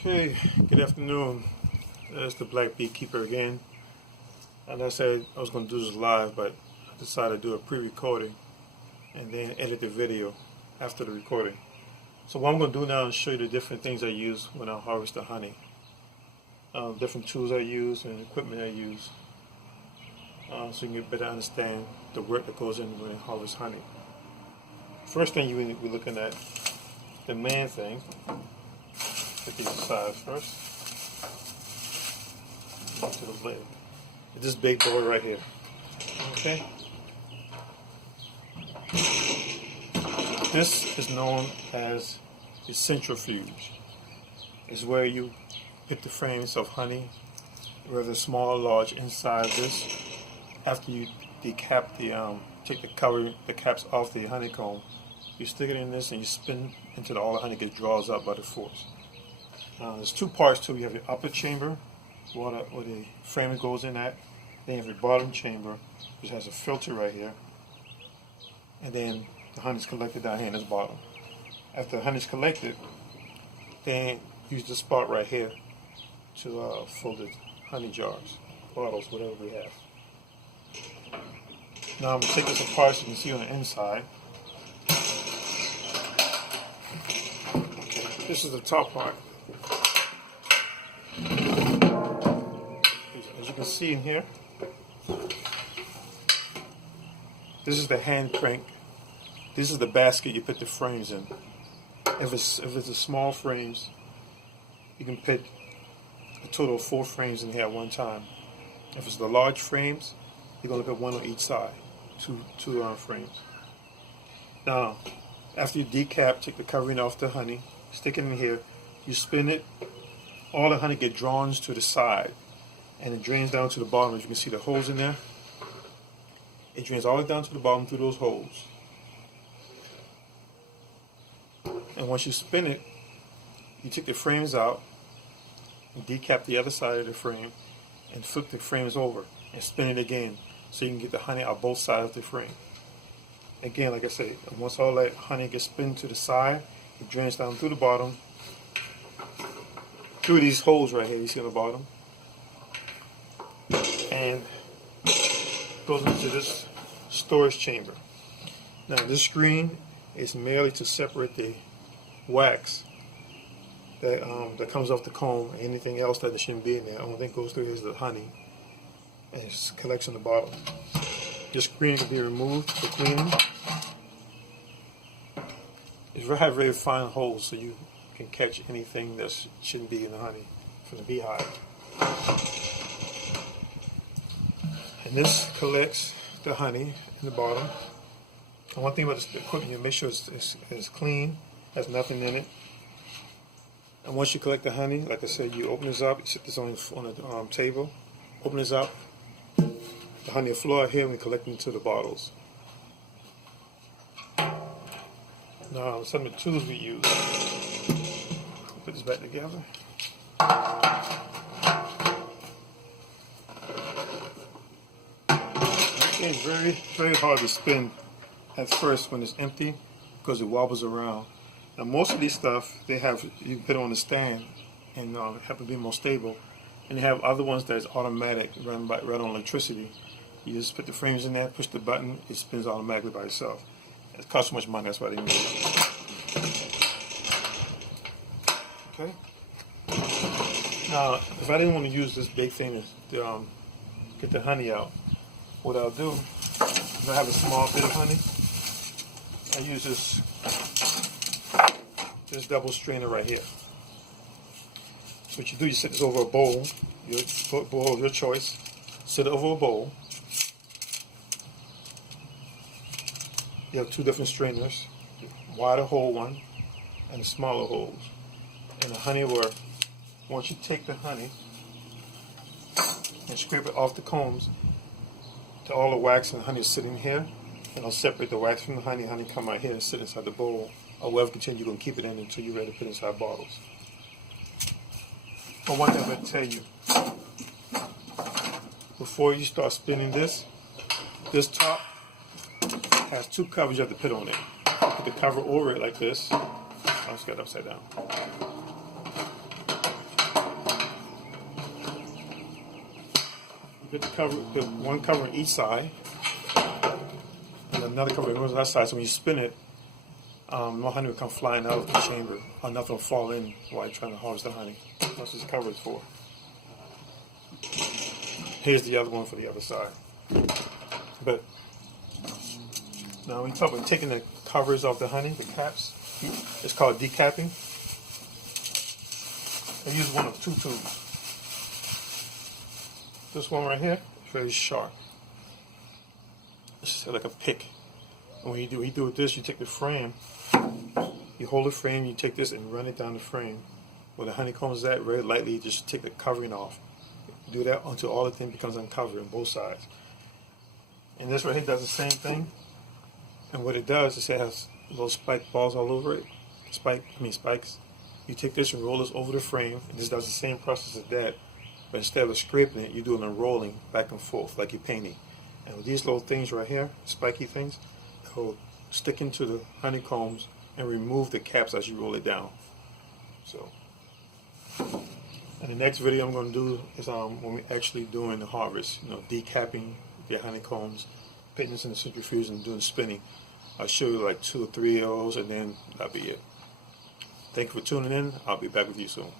Okay, good afternoon. It's the Black Beekeeper again. And I said I was going to do this live, but I decided to do a pre-recording and then edit the video after the recording. So what I'm going to do now is show you the different things I use when I harvest the honey. Different tools I use and equipment I use, so you can better understand the work that goes in when I harvest honey. First thing we're looking at, the main thing. Get to the side first. Get to the leg. This big boy right here. Okay. This is known as a centrifuge. It's where you put the frames of honey, whether small or large, inside this. After you decap take the caps off the honeycomb, you stick it in this and you spin until all the honey gets draws out by the force. There's two parts to it. You have your upper chamber, where the frame goes in at. Then you have your bottom chamber, which has a filter right here. And then the honey's collected down here in this bottom. After the honey's collected, then use the spot right here to fill the honey jars, bottles, whatever we have. Now I'm going to take this apart so you can see on the inside. Okay, this is the top part. As you can see in here, this is the hand crank. This is the basket you put the frames in. If it's the small frames, you can put a total of 4 frames in here at one time. If it's the large frames, you're going to put one on each side, two frames. Now, after you decap, take the covering off the honey, stick it in here, you spin it, all the honey get drawn to the side, and it drains down to the bottom. As you can see the holes in there, it drains all the way down to the bottom through those holes. And once you spin it, you take the frames out and decap the other side of the frame and flip the frames over and spin it again so you can get the honey out both sides of the frame. Again, like I said, once all that honey gets spun to the side, it drains down through the bottom, through these holes right here you see on the bottom, and goes into this storage chamber. Now this screen is merely to separate the wax that comes off the comb. Anything else that shouldn't be in there, the only thing that goes through is the honey and it collects on the bottom. This screen can be removed for cleaning. It's very fine holes so you can catch anything that shouldn't be in the honey from the beehive. And this collects the honey in the bottom. And one thing about this equipment, you make sure it's clean, has nothing in it. And once you collect the honey, like I said, you open this up, you sit this on the table, open this up, the honey will flow out here and we collect them into the bottles. Now, some of the tools we use. Put this back together. It's very hard to spin at first when it's empty because it wobbles around. Now most of these stuff you can put it on the stand and have to be more stable. And you have other ones that's automatic, run on electricity. You just put the frames in there, push the button, it spins automatically by itself. It costs so much money, that's why they make it. Okay. Now, if I didn't want to use this big thing to get the honey out, what I'll do, if I have a small bit of honey, I use this double strainer right here. So what you do, you set this over a bowl, bowl of your choice, set it over a bowl. You have 2 different strainers, wider hole one and a smaller holes. And the honey will, once you take the honey and scrape it off the combs, all the wax and honey is sitting here, and I'll separate the wax from the honey. Honey come out here and sit inside the bowl, or whatever container you're going to keep it in until you're ready to put inside bottles. But one thing I'm going to tell you, before you start spinning this top has 2 covers you have to put on it. Put the cover over it like this. I just got it upside down. Put the cover, put one cover on each side, and another cover on the other side. So when you spin it, no honey will come flying out of the chamber, or nothing will fall in while you're trying to harvest the honey. That's what this cover is for. Here's the other one for the other side. But now we talk about taking the covers off the honey, the caps. It's called decapping. I use one of two tools. This one right here is very sharp. It's like a pick. And when you do with this, you take the frame, you hold the frame, you take this and run it down the frame. Where the honeycomb is at, very lightly, just take the covering off. Do that until all the thing becomes uncovered on both sides. And this right here does the same thing. And what it does is it has little spike balls all over it. Spikes. You take this and roll this over the frame, and this does the same process as that. But instead of scraping it, you're doing a rolling back and forth like you're painting. And with these little things right here, spiky things, they'll stick into the honeycombs and remove the caps as you roll it down. So, and the next video I'm going to do is when we're actually doing the harvest, decapping the honeycombs, putting this in the centrifuge and doing spinning. I'll show you like 2 or 3 of those, and then that'll be it. Thank you for tuning in. I'll be back with you soon.